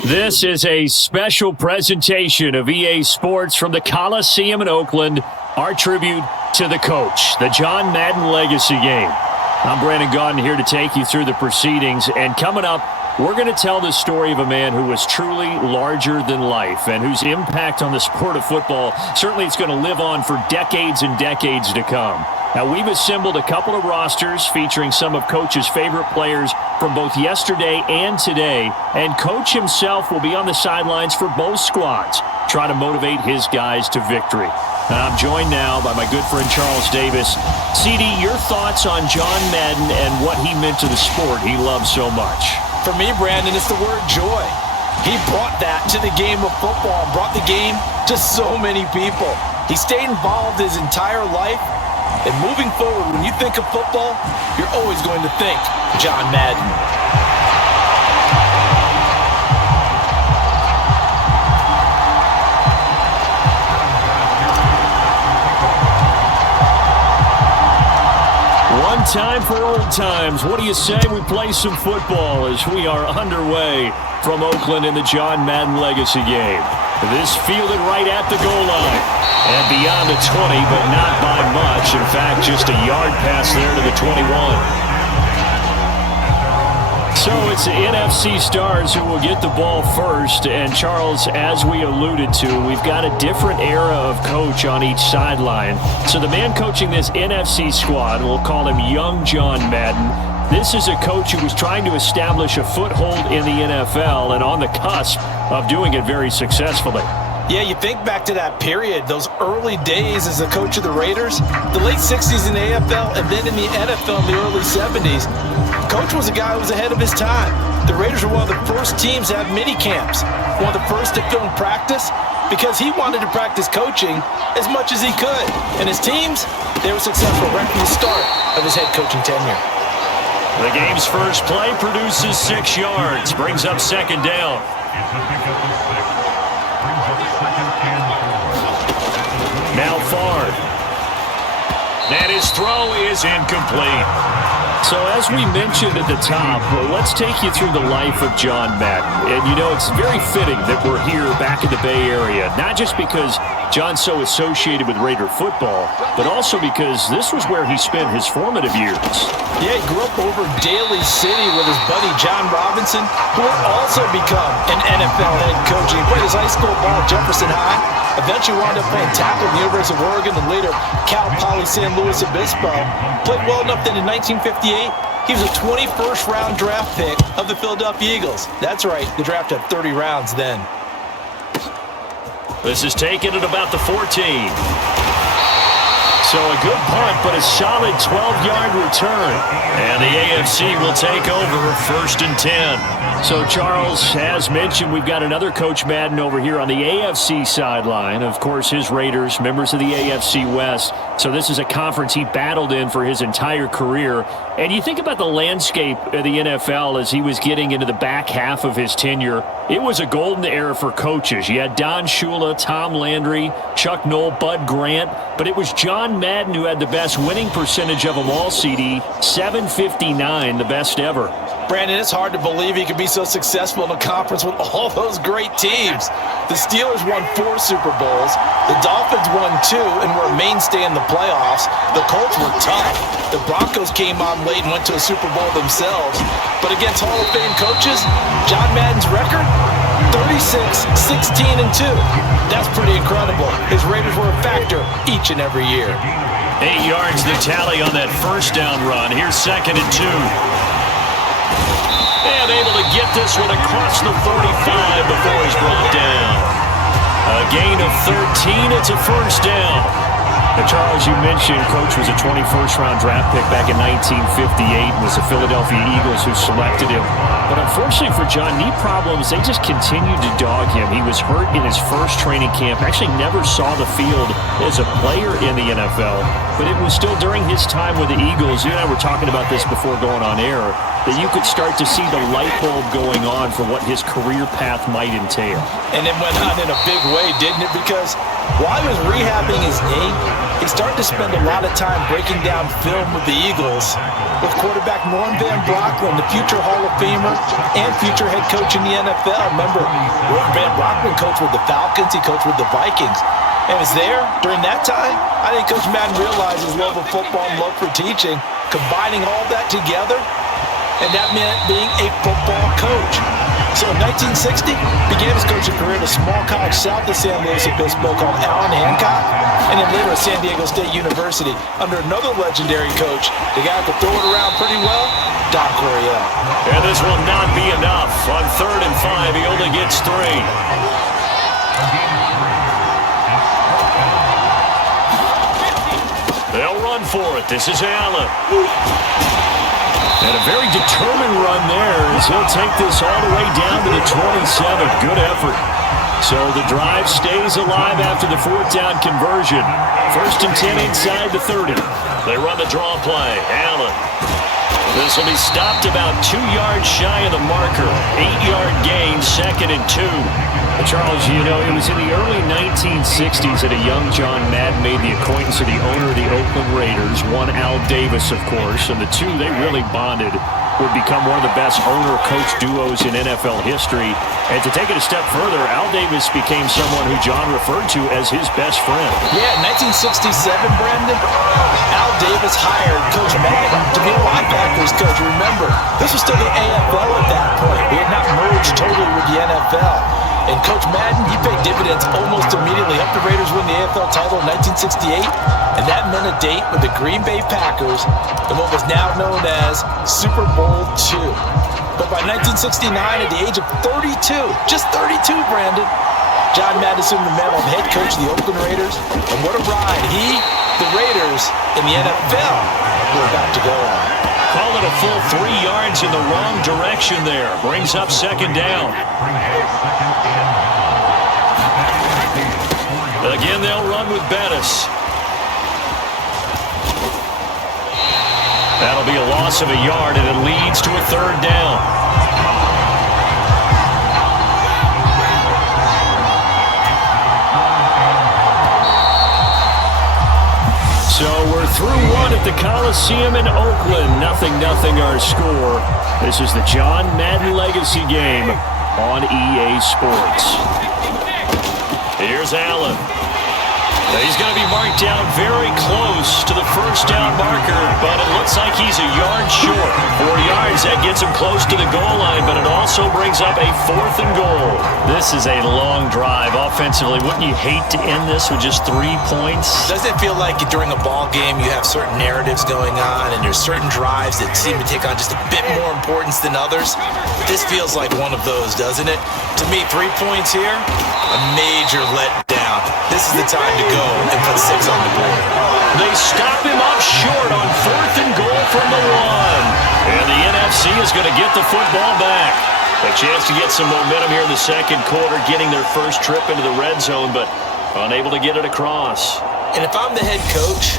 This is a special presentation of EA Sports from the Coliseum in Oakland, our tribute to the coach, the John Madden Legacy Game. I'm Brandon Gaudin here to take you through the proceedings, and coming up, we're going to tell the story of a man who was truly larger than life and whose impact on the sport of football, certainly it's going to live on for decades and decades to come. Now, we've assembled a couple of rosters featuring some of Coach's favorite players from both yesterday and today, and Coach himself will be on the sidelines for both squads, trying to motivate his guys to victory. And I'm joined now by my good friend Charles Davis. CD, your thoughts on John Madden and what he meant to the sport he loves so much? For me, Brandon, it's the word joy. He brought that to the game of football, brought the game to so many people. He stayed involved his entire life. And moving forward, when you think of football, you're always going to think John Madden. One time for old times. What do you say we play some football as we are underway from Oakland in the John Madden Legacy Game? This fielded right at the goal line and beyond the 20, but not by much. In fact, just a yard pass there to the 21. So it's the NFC stars who will get the ball first. And Charles, as we alluded to, we've got a different era of coach on each sideline. So the man coaching this NFC squad, we'll call him Young John Madden. This is a coach who was trying to establish a foothold in the NFL and on the cusp of doing it very successfully. Yeah, you think back to that period, those early days as a coach of the Raiders, the late 60s in the AFL, and then in the NFL in the early 70s. Coach was a guy who was ahead of his time. The Raiders were one of the first teams to have mini camps, one of the first to film practice, because he wanted to practice coaching as much as he could. And his teams, they were successful right from the start of his head coaching tenure. The game's first play produces 6 yards, brings up second down. Now Favre. And his throw is incomplete. So as we mentioned at the top, let's take you through the life of John Madden. And you know, it's very fitting that we're here back in the Bay Area, not just because John's so associated with Raider football, but also because this was where he spent his formative years. Yeah, he grew up over Daly City with his buddy John Robinson, who would also become an NFL head coach. He played his high school ball at Jefferson High, eventually wound up playing tackle at the University of Oregon, and later Cal Poly San Luis Obispo. Played well enough that in 1958, he was a 21st round draft pick of the Philadelphia Eagles. That's right, the draft had 30 rounds then. This is taken at about the 14. So a good punt, but a solid 12-yard return. And the AFC will take over first and 10. So, Charles, as mentioned, we've got another Coach Madden over here on the AFC sideline. Of course, his Raiders, members of the AFC West. So this is a conference he battled in for his entire career. And you think about the landscape of the NFL as he was getting into the back half of his tenure. It was a golden era for coaches. You had Don Shula, Tom Landry, Chuck Noll, Bud Grant. But it was John Madden who had the best winning percentage of them all, CD. 759, the best ever. Brandon, it's hard to believe he could be so successful in a conference with all those great teams. The Steelers won 4 Super Bowls. The Dolphins won 2 and were a mainstay in the playoffs. The Colts were tough. The Broncos came on late and went to a Super Bowl themselves. But against Hall of Fame coaches, John Madden's record, 36, 16, and 2. That's pretty incredible. His Raiders were a factor each and every year. 8 yards the tally on that first down run. Here's second and 2. And able to get this one across the 45 before he's brought down. A gain of 13, it's a first down. Now, Charles, you mentioned Coach was a 21st round draft pick back in 1958 and was the Philadelphia Eagles who selected him. But unfortunately for John, knee problems, they just continued to dog him. He was hurt in his first training camp, actually never saw the field as a player in the NFL. But it was still during his time with the Eagles, you and I were talking about this before going on air, that you could start to see the light bulb going on for what his career path might entail. And it went on in a big way, didn't it? Because While he was rehabbing his knee, he started to spend a lot of time breaking down film with the Eagles with quarterback Norm Van Brocklin, the future Hall of Famer and future head coach in the NFL. Remember, Norm Van Brocklin coached with the Falcons, he coached with the Vikings. And was there during that time. I think Coach Madden realized his love of football and love for teaching, combining all that together, and that meant being a football coach. So in 1960, began his coaching career at a small college south of San Luis Obispo called Allen Hancock, and then later at San Diego State University under another legendary coach, the guy who could throw it around pretty well, Don Coryell. And this will not be enough. On 3rd and 5, he only gets 3. They'll run for it. This is Allen. And a very determined run there as he'll take this all the way down to the 27. Good effort. So the drive stays alive after the 4th down conversion. 1st and 10 inside the 30. They run the draw play. Allen. This will be stopped about 2 yards shy of the marker. 8-yard gain, 2nd and 2. Charles, you know, it was in the early 1960s that a young John Madden made the acquaintance of the owner of the Oakland Raiders, one Al Davis, of course, and the two, they really bonded, would become one of the best owner-coach duos in NFL history. And to take it a step further, Al Davis became someone who John referred to as his best friend. Yeah, 1967, Brandon, Al Davis hired Coach Madden to be a linebackers coach. Remember, this was still the AFL at that point. We had not merged totally with the NFL. And Coach Madden, he paid dividends almost immediately. Helped the Raiders win the AFL title in 1968. And that meant a date with the Green Bay Packers in what was now known as Super Bowl II. But by 1969, at the age of 32, just 32, Brandon, John Madden assumed the mantle of head coach of the Oakland Raiders. And what a ride he, the Raiders, and the NFL were about to go on. Call it a full 3 yards in the wrong direction there. Brings up 2nd down. Again, they'll run with Bettis. That'll be a loss of a yard, and it leads to a 3rd down. So we're through one at the Coliseum in Oakland. 0-0 our score. This is the John Madden Legacy game on EA Sports. Here's Allen. He's going to be marked down very close to the 1st down marker, but it looks like he's a yard short. 4 yards, that gets him close to the goal line, but it also brings up a 4th and goal. This is a long drive offensively. Wouldn't you hate to end this with just 3 points? Doesn't it feel like during a ball game you have certain narratives going on and there's certain drives that seem to take on just a bit more importance than others? But this feels like one of those, doesn't it? To me, 3 points here, a major letdown. This is the time to go and put 6 on the board. They stop him up short on 4th and goal from the 1. And the NFC is going to get the football back. A chance to get some momentum here in the 2nd quarter, getting their first trip into the red zone, but unable to get it across. And if I'm the head coach,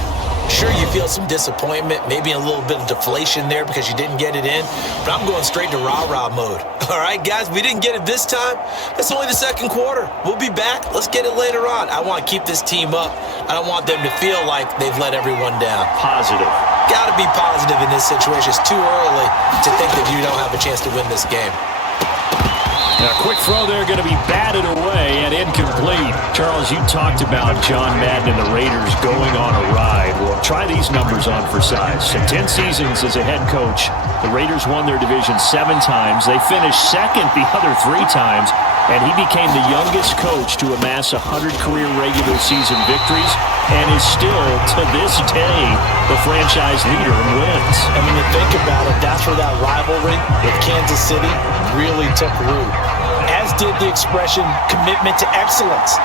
sure, you feel some disappointment, maybe a little bit of deflation there because you didn't get it in, but I'm going straight to rah-rah mode. All right, guys, we didn't get it this time. It's only the 2nd quarter. We'll be back. Let's get it later on. I want to keep this team up. I don't want them to feel like they've let everyone down. Positive. Got to be positive in this situation. It's too early to think that you don't have a chance to win this game. A quick throw there, going to be batted away and incomplete. Charles, you talked about John Madden and the Raiders going on a ride. Well, try these numbers on for size. In 10 seasons as a head coach, the Raiders won their division 7 times. They finished 2nd the other 3 times, and he became the youngest coach to amass 100 career regular season victories and is still, to this day, the franchise leader in wins. And when you think about it, that's where that rivalry with Kansas City really took root. As did the expression commitment to excellence.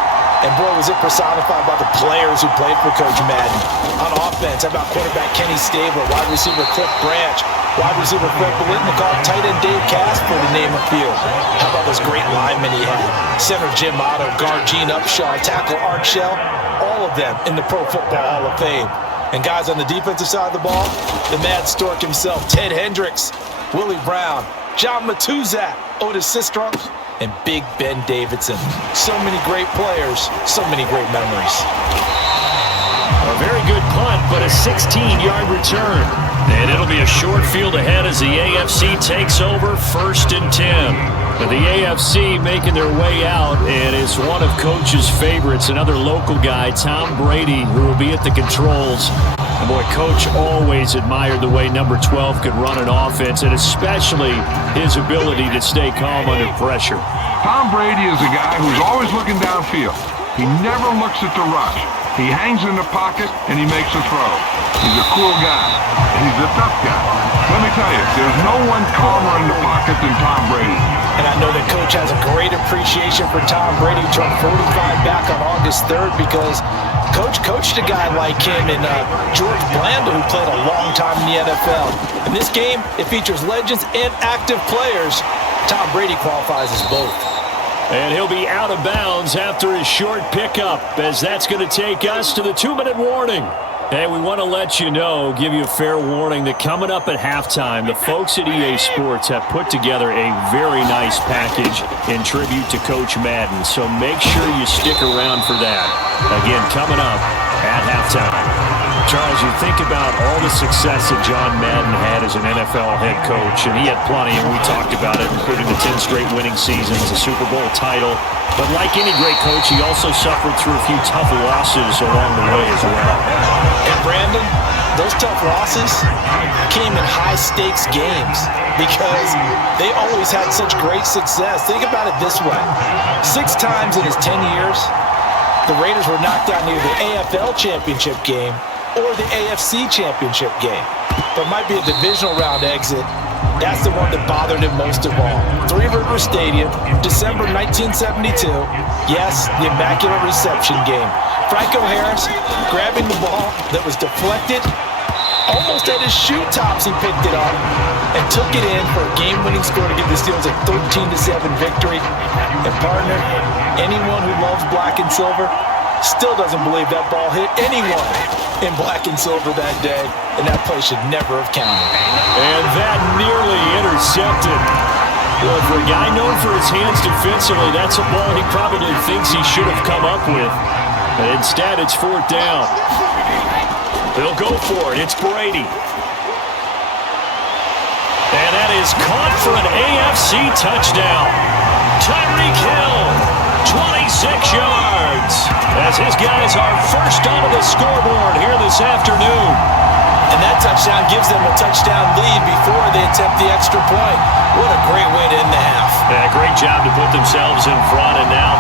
And boy, was it personified by the players who played for Coach Madden. On offense, how about quarterback Kenny Stabler, wide receiver Cliff Branch, wide receiver Fred Biletnikoff, tight end Dave Casper, to name a few. How about those great linemen he had? Center Jim Otto, guard Gene Upshaw, tackle Art Shell, all of them in the Pro Football Hall of Fame. And guys on the defensive side of the ball, the Mad Stork himself, Ted Hendricks, Willie Brown, John Matuzak, Otis Sistrunk, and Big Ben Davidson. So many great players, so many great memories. A very good punt, but a 16-yard return. And it'll be a short field ahead as the AFC takes over 1st and 10. But the AFC making their way out, and it's one of Coach's favorites, another local guy, Tom Brady, who will be at the controls. And boy, Coach always admired the way number 12 could run an offense, and especially his ability to stay calm under pressure. Tom Brady is a guy who's always looking downfield. He never looks at the rush. He hangs in the pocket, and he makes a throw. He's a cool guy, and he's a tough guy. Let me tell you, there's no one calmer in the pocket than Tom Brady. And I know that Coach has a great appreciation for Tom Brady, who turned 45 back on August 3rd, because Coach coached a guy like him in George Blanda, who played a long time in the NFL. In this game, it features legends and active players. Tom Brady qualifies as both. And he'll be out of bounds after his short pickup, as that's going to take us to the 2-minute warning. Hey, we want to let you know, give you a fair warning, that coming up at halftime, the folks at EA Sports have put together a very nice package in tribute to Coach Madden. So make sure you stick around for that. Again, coming up at halftime. Charles, you think about all the success that John Madden had as an NFL head coach, and he had plenty, and we talked about it, including the 10 straight winning seasons, the Super Bowl title. But like any great coach, he also suffered through a few tough losses along the way as well. And Brandon, those tough losses came in high-stakes games because they always had such great success. Think about it this way. 6 times in his 10 years, the Raiders were knocked out near the AFL championship game or the AFC championship game. There might be a divisional round exit. That's the one that bothered him most of all. Three River Stadium, December 1972. Yes, the Immaculate Reception game. Franco Harris grabbing the ball that was deflected. Almost at his shoe tops, he picked it up and took it in for a game-winning score to give the Steelers a 13-7 victory. And partner, anyone who loves black and silver still doesn't believe that ball hit anyone in black and silver that day, and that play should never have counted. And that nearly intercepted. Well, for a guy known for his hands defensively, that's a ball he probably thinks he should have come up with. But instead, it's 4th down. They'll go for it. It's Brady. And that is caught for an AFC touchdown. Tyreek Hill, 26 yards, as his guys are first onto the scoreboard here this afternoon. And that touchdown gives them a touchdown lead before they attempt the extra point. What a great way to end the half. Yeah, great job to put themselves in front, and now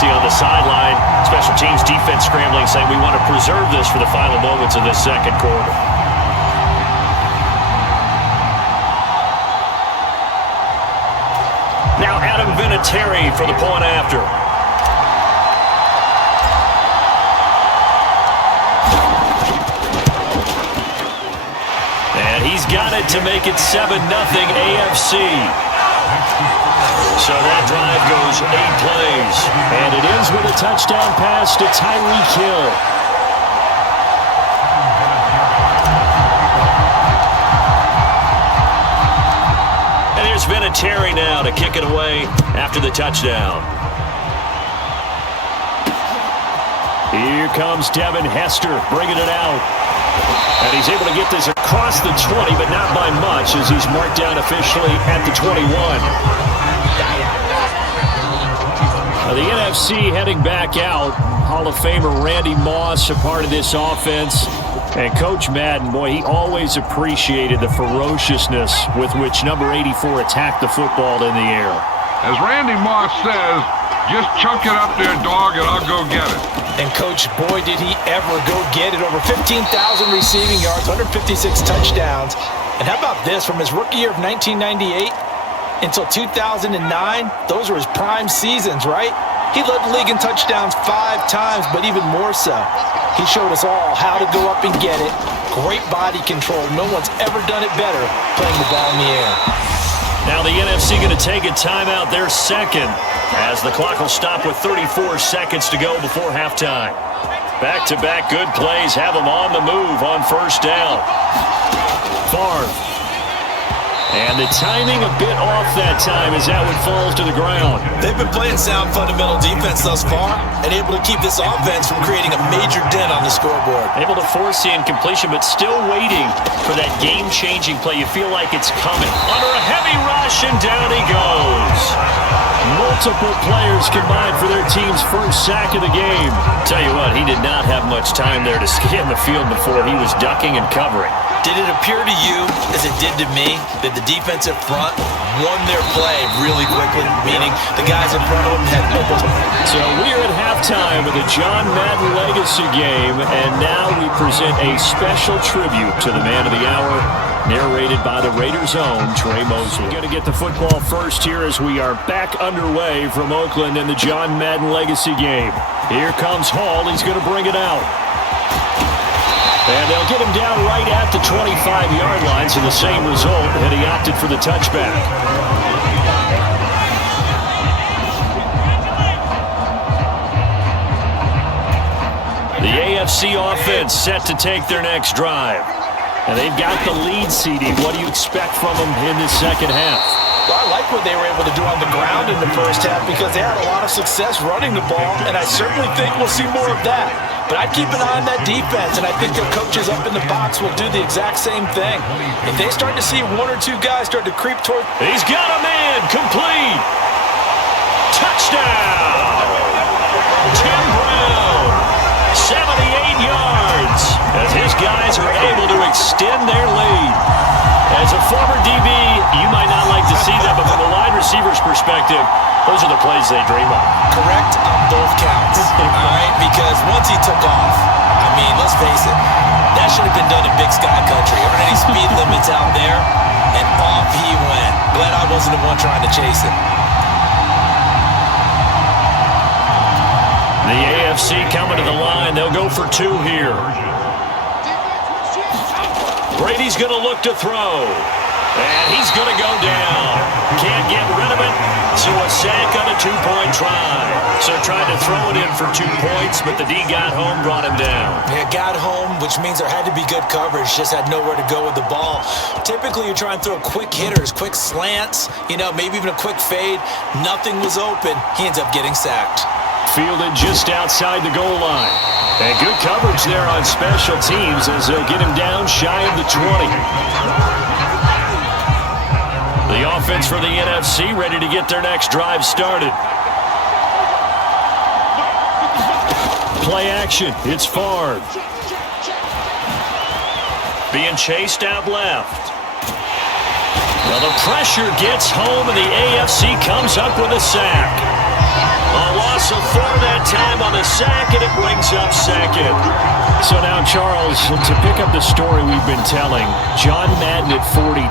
see on the sideline, special teams defense scrambling, saying we want to preserve this for the final moments of this second quarter. Now Adam Vinatieri for the point after. And he's got it to make it 7-0 AFC. So that drive goes 8 plays. And it ends with a touchdown pass to Tyreek Hill. And here's Vinatieri now to kick it away after the touchdown. Here comes Devin Hester bringing it out. And he's able to get this across the 20, but not by much, as he's marked down officially at the 21. The NFC heading back out. Hall of Famer Randy Moss, a part of this offense. And Coach Madden, boy, he always appreciated the ferociousness with which number 84 attacked the football in the air. As Randy Moss says, just chunk it up there, dog, and I'll go get it. And Coach, boy, did he ever go get it. Over 15,000 receiving yards, 156 touchdowns. And how about this? From his rookie year of 1998 until 2009, those were his prime seasons, right? He led the league in touchdowns 5 times, but even more so, he showed us all how to go up and get it. Great body control. No one's ever done it better playing the ball in the air. Now the NFC going to take a timeout, their second, as the clock will stop with 34 seconds to go before halftime. Back-to-back good plays have them on the move on first down. Favre And the timing a bit off that time as that one falls to the ground. They've been playing sound fundamental defense thus far and able to keep this offense from creating a major dent on the scoreboard. Able to force the incompletion, but still waiting for that game-changing play. You feel like it's coming. Under a heavy rush, and down he goes. Multiple players combined for their team's first sack of the game. Tell you what, he did not have much time there to scan the field before he was ducking and covering. Did it appear to you, as it did to me, that the defensive front won their play really quickly, meaning the guys in front of them had no... So we are at halftime of the John Madden Legacy game, and now we present a special tribute to the man of the hour, narrated by the Raiders' own Trey Mosley. We're going to get the football first here as we are back underway from Oakland in the John Madden Legacy game. Here comes Hall. He's going to bring it out. And they'll get him down right at the 25-yard line, so the same result, and he opted for the touchback. The AFC offense set to take their next drive. And they've got the lead, CD. What do you expect from them in this second half? Well, I like what they were able to do on the ground in the first half because they had a lot of success running the ball, and I certainly think we'll see more of that. But I'd keep an eye on that defense, and I think their coaches up in the box will do the exact same thing. If they start to see one or two guys start to creep toward... He's got a man, complete. Touchdown. Tim Brown, 78 yards, as his guys are able to extend their lead. As a former DB, you might not like to see that, but from a wide receiver's perspective, those are the plays they dream of. Correct on both counts, all right? Because once he took off, I mean, let's face it, that should have been done in Big Sky Country. There aren't any speed limits out there, and off he went. Glad I wasn't the one trying to chase him. The AFC coming to the line. They'll go for two here. Brady's going to look to throw. And he's going to go down. Can't get rid of it. So a sack on a two-point try. So tried to throw it in for 2 points, but the D got home, brought him down. It got home, which means there had to be good coverage. Just had nowhere to go with the ball. Typically, you try and throw quick hitters, quick slants, maybe even a quick fade. Nothing was open. He ends up getting sacked. Fielded just outside the goal line. And good coverage there on special teams as they'll get him down shy of the 20. The offense for the NFC ready to get their next drive started. Play action. It's Favre. Being chased out left. Well, the pressure gets home, and the AFC comes up with a sack. A loss of 4 that time on the sack, and it brings up second. So now, Charles, to pick up the story we've been telling, John Madden at 42,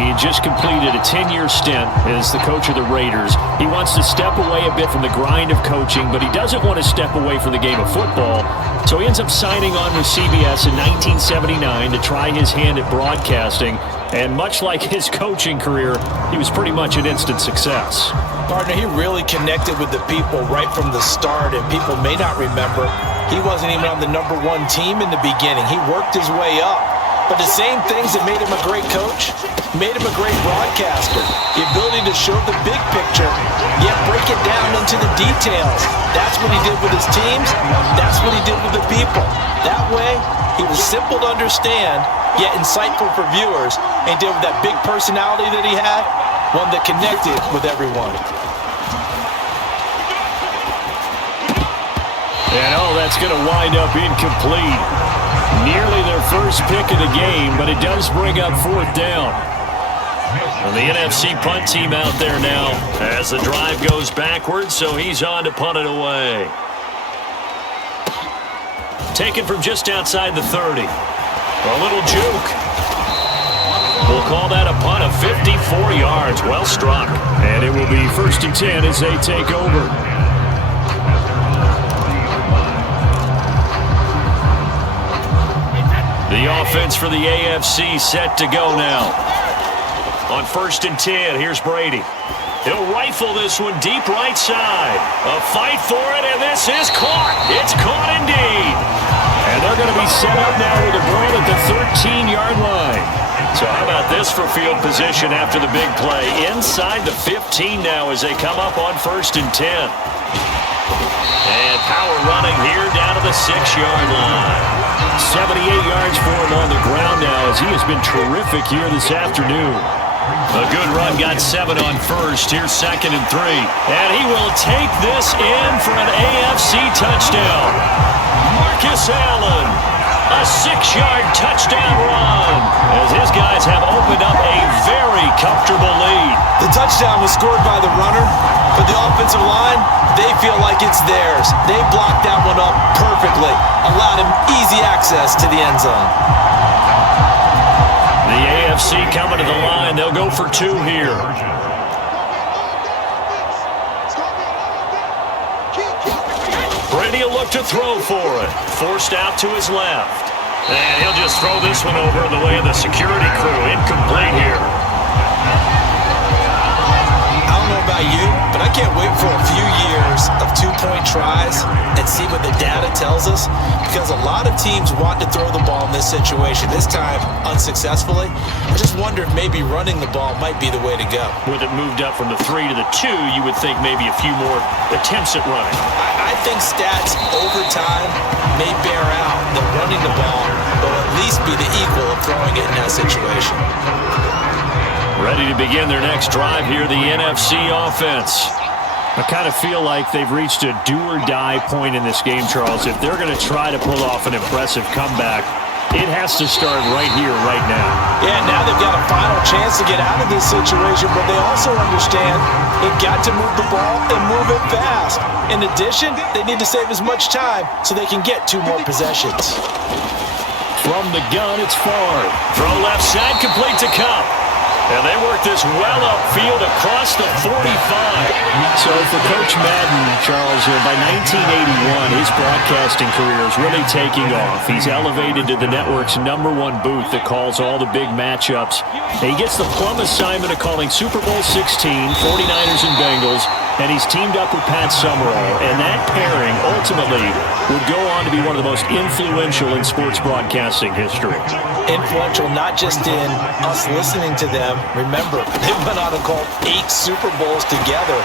he had just completed a 10-year stint as the coach of the Raiders. He wants to step away a bit from the grind of coaching, but he doesn't want to step away from the game of football. So he ends up signing on with CBS in 1979 to try his hand at broadcasting. And much like his coaching career, he was pretty much an instant success. Partner, he really connected with the people right from the start, and people may not remember, he wasn't even on the #1 team in the beginning. He worked his way up. But the same things that made him a great coach made him a great broadcaster. The ability to show the big picture, yet break it down into the details. That's what he did with his teams. That's what he did with the people. That way, he was simple to understand, yet insightful for viewers, and did with that big personality that he had, one that connected with everyone. And that's going to wind up incomplete. Nearly their first pick of the game, but it does bring up 4th down. And the NFC punt team out there now as the drive goes backwards, so he's on to punt it away. Taken from just outside the 30. A little juke. We'll call that a punt of 54 yards. Well struck. And it will be 1st and 10 as they take over. The offense for the AFC set to go now. On 1st and 10, here's Brady. He'll rifle this one deep right side. A fight for it, and this is caught. It's caught indeed. And they're going to be set up now with a ball at the 13-yard line. So how about this for field position after the big play? Inside the 15 now as they come up on 1st and 10. And power running here down to the 6-yard line. 78 yards for him on the ground now as he has been terrific here this afternoon. A good run, got 7 on 1st. Here's 2nd and 3. And he will take this in for an AFC touchdown. Marcus Allen, a 6-yard touchdown run as his guys have opened up a very comfortable lead. The touchdown was scored by the runner, but the offensive line, they feel like it's theirs. They blocked that one up perfectly, allowed him easy access to the end zone. The AFC coming to the line. They'll go for 2 here. Brady will look to throw for it. Forced out to his left. And he'll just throw this one over the way of the security crew. Incomplete here. I don't know about you, but I can't wait for a few years of 2-point tries and see what the data tells us, because a lot of teams want to throw the ball in this situation, this time unsuccessfully. I just wonder if maybe running the ball might be the way to go. With it moved up from the 3 to the 2, you would think maybe a few more attempts at running. I think stats over time may bear out that running the ball will at least be the equal of throwing it in that situation. Ready to begin their next drive here, the NFC offense. I kind of feel like they've reached a do-or-die point in this game, Charles. If they're going to try to pull off an impressive comeback, it has to start right here, right now. Yeah, now they've got a final chance to get out of this situation, but they also understand they've got to move the ball and move it fast. In addition, they need to save as much time so they can get 2 more possessions. From the gun, it's Favre. Throw left side, complete to Cup. And they work this well upfield across the 45. So for Coach Madden, Charles, by 1981, his broadcasting career is really taking off. He's elevated to the network's #1 booth that calls all the big matchups. And he gets the plum assignment of calling Super Bowl 16, 49ers and Bengals, and he's teamed up with Pat Summerall. And that pairing ultimately would go on to be one of the most influential in sports broadcasting history. Influential not just in us listening to them. Remember, they went on to call 8 Super Bowls together,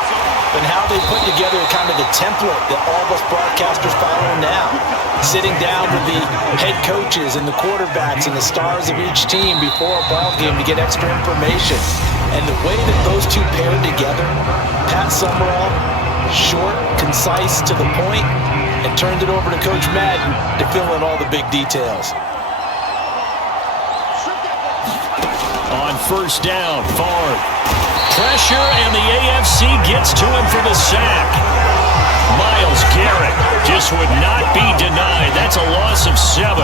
but how they put together kind of the template that all of us broadcasters follow now. Sitting down with the head coaches and the quarterbacks and the stars of each team before a ball game to get extra information. And the way that those two paired together, Pat Summerall, short, concise, to the point, and turned it over to Coach Madden to fill in all the big details. On 1st down, Favre. Pressure, and the AFC gets to him for the sack. Myles Garrett just would not be denied. That's a loss of 7.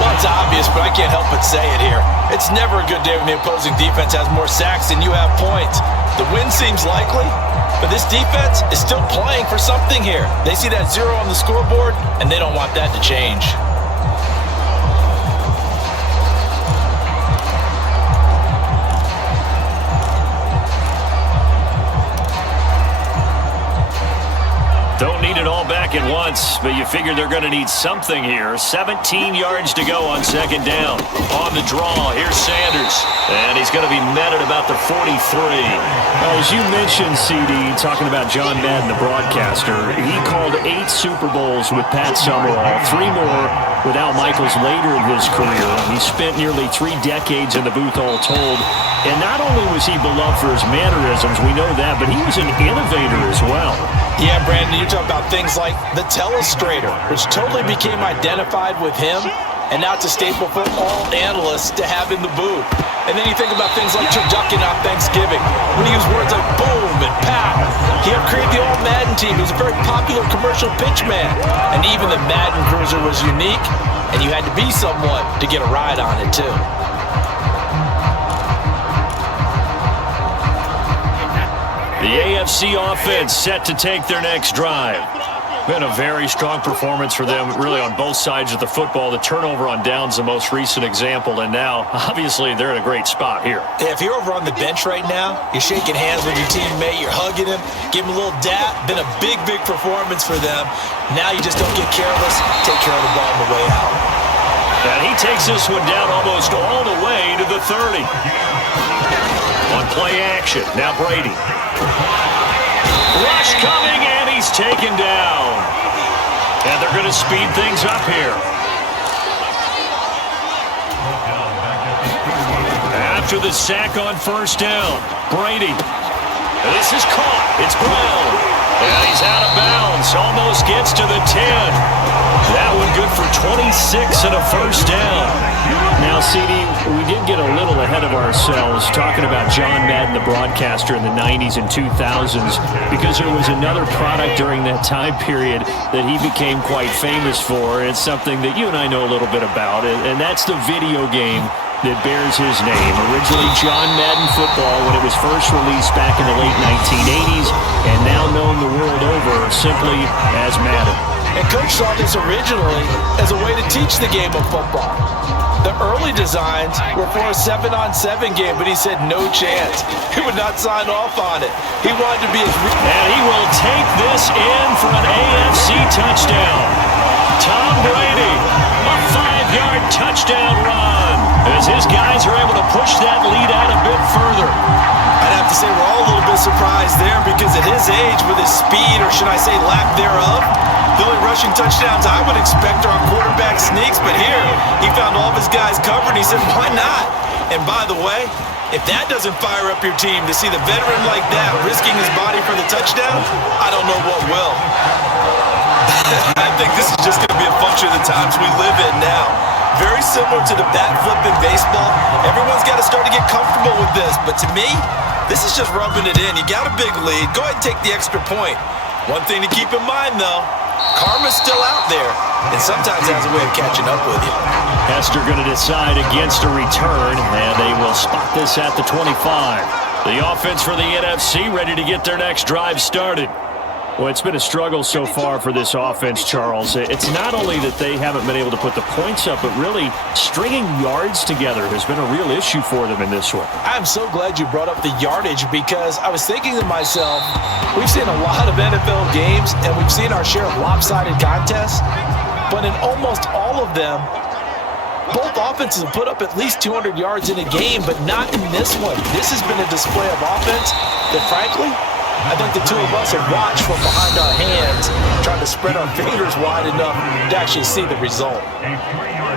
Well, it's obvious, but I can't help but say it here. It's never a good day when the opposing defense has more sacks than you have points. The win seems likely, but this defense is still playing for something here. They see that 0 on the scoreboard, and they don't want that to change. Don't need it all back at once, but you figure they're going to need something here. 17 yards to go on 2nd down. On the draw, here's Sanders. And he's going to be met at about the 43. Well, as you mentioned, CD, talking about John Madden, the broadcaster, he called 8 Super Bowls with Pat Summerall, 3 more with Al Michaels later in his career. He spent nearly 3 decades in the booth all told. And not only was he beloved for his mannerisms, we know that, but he was an innovator as well. Yeah, Brandon, you talk about things like the telestrator, which totally became identified with him, and now it's a staple for all analysts to have in the booth. And then you think about things like turducken on Thanksgiving, when he used words like boom and pow. He helped create the old Madden team. He was a very popular commercial pitch man. And even the Madden Cruiser was unique, and you had to be someone to get a ride on it, too. The AFC offense set to take their next drive. Been a very strong performance for them, really, on both sides of the football. The turnover on downs, the most recent example, and now, obviously, they're in a great spot here. If you're over on the bench right now, you're shaking hands with your teammate, you're hugging him, give him a little dap. Been a big, big performance for them. Now you just don't get careless. Take care of the ball on the way out. And he takes this one down almost all the way to the 30. On play action, now Brady. Rush coming, and he's taken down. And they're going to speed things up here. After the sack on first down, Brady. This is caught. It's Brown. And he's out of bounds. Almost gets to the 10. That one good for 26 and a first down. Now, CD, we did get a little ahead of ourselves talking about John Madden, the broadcaster in the 90s and 2000s, because there was another product during that time period that he became quite famous for. It's something that you and I know a little bit about, and that's the video game that bears his name. Originally John Madden Football when it was first released back in the late 1980s, and now known the world over simply as Madden. And Coach saw this originally as a way to teach the game of football. The early designs were for a 7-on-7 game, but he said no chance. He would not sign off on it. He wanted to be as... And he will take this in for an AFC touchdown. Tom Brady, a 5-yard touchdown run, as his guys are able to push that lead out a bit further. I'd have to say we're all a little bit surprised there because at his age, with his speed, or should I say lack thereof, the only rushing touchdowns I would expect are on quarterback sneaks, but here he found all of his guys covered, and he said, why not? And by the way, if that doesn't fire up your team to see the veteran like that risking his body for the touchdown, I don't know what will. I think this is just going to be a function of the times we live in now. Very similar to the bat flip in baseball. Everyone's got to start to get comfortable with this. But to me, this is just rubbing it in. You got a big lead. Go ahead and take the extra point. One thing to keep in mind, though, karma's still out there, and sometimes has a way of catching up with you. Hester going to decide against a return, and they will spot this at the 25. The offense for the NFC ready to get their next drive started. Well, it's been a struggle so far for this offense, Charles. It's not only that they haven't been able to put the points up, but really stringing yards together has been a real issue for them in this one. I'm so glad you brought up the yardage because I was thinking to myself, we've seen a lot of NFL games and we've seen our share of lopsided contests, but in almost all of them, both offenses have put up at least 200 yards in a game, but not in this one. This has been a display of offense that, frankly, I think the two of us have watched from behind our hands, trying to spread our fingers wide enough to actually see the result.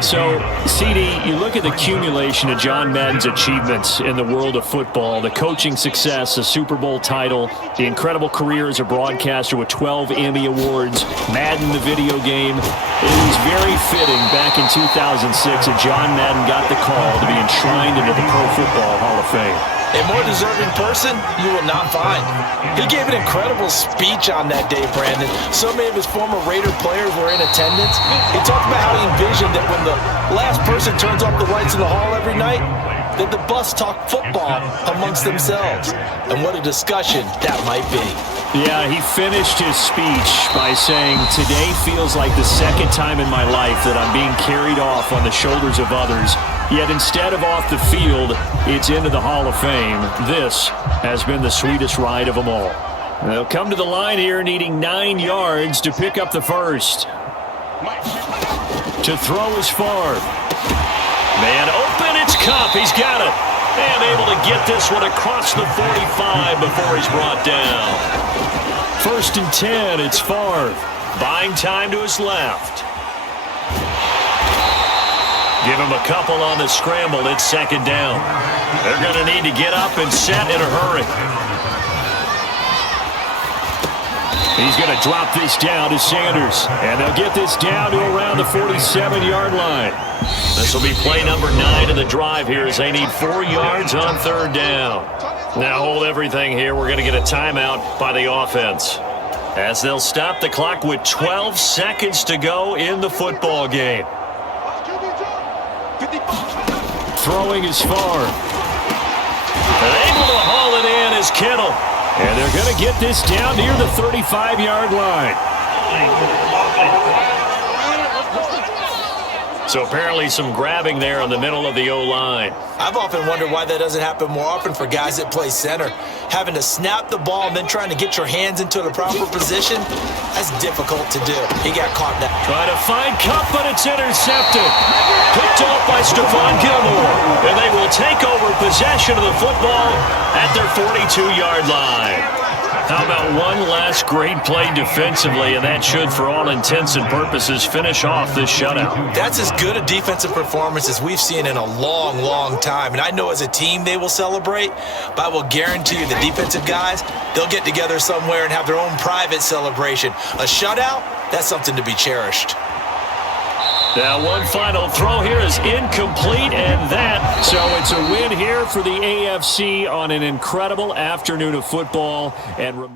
So, CD, you look at the accumulation of John Madden's achievements in the world of football, the coaching success, the Super Bowl title, the incredible career as a broadcaster with 12 Emmy Awards, Madden the video game. It was very fitting back in 2006 that John Madden got the call to be enshrined into the Pro Football Hall of Fame. A more deserving person you will not find. He gave an incredible speech on that day, Brandon. So many of his former Raider players were in attendance. He talked about how he envisioned that when the last person turns off the lights in the hall every night, that the bus talk football amongst themselves. And what a discussion that might be. Yeah, he finished his speech by saying, today feels like the second time in my life that I'm being carried off on the shoulders of others. Yet instead of off the field, it's into the Hall of Fame. This has been the sweetest ride of them all. They'll come to the line here needing 9 yards to pick up the first. To throw is Favre. Man open, it's Kupp. He's got it. And able to get this one across the 45 before he's brought down. 1st and 10, it's Favre. Buying time to his left. Give him a couple on the scramble. It's 2nd down. They're going to need to get up and set in a hurry. He's going to drop this down to Sanders. And they'll get this down to around the 47-yard line. This will be play number 9 of the drive here as they need 4 yards on 3rd down. Now hold everything here. We're going to get a timeout by the offense, as they'll stop the clock with 12 seconds to go in the football game. Throwing is Favre. Able to haul it in is Kittle. And they're going to get this down near the 35-yard line. So apparently some grabbing there in the middle of the O-line. I've often wondered why that doesn't happen more often for guys that play center. Having to snap the ball and then trying to get your hands into the proper position, that's difficult to do. He got caught now. Trying to find Cup, but it's intercepted. Picked off by Stephon Gilmore. And they will take over possession of the football at their 42-yard line. How about one last great play defensively, and that should, for all intents and purposes, finish off this shutout. That's as good a defensive performance as we've seen in a long, long time. And I know as a team they will celebrate, but I will guarantee you the defensive guys, they'll get together somewhere and have their own private celebration. A shutout, that's something to be cherished. Now one final throw here is incomplete, and so it's a win here for the AFC on an incredible afternoon of football. And remember